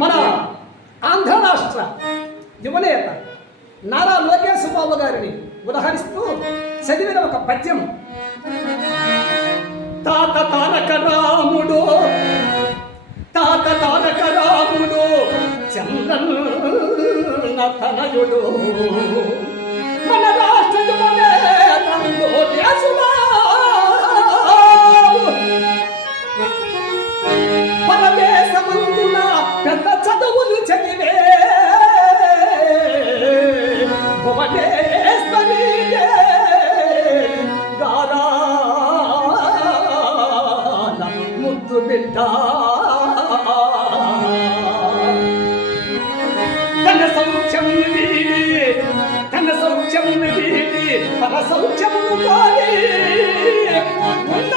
మన ఆంధ్ర రాష్ట్ర యువనేత నారా లోకేష్ బాబు గారిని ఉదహరిస్తూ చదివిన ఒక పద్యం. తాత తారక రాముడు చంద్రన్న తనయుడు మన రాష్ట్ర యువనేత లోకేష్ పరదేశమందున పెద్ద చదువులు చదివే భువనేశ్వరిగే గారాల ముద్దు బిడ్డ తన సౌఖ్యం వీడి పర సౌఖ్యము కాని ఉన్న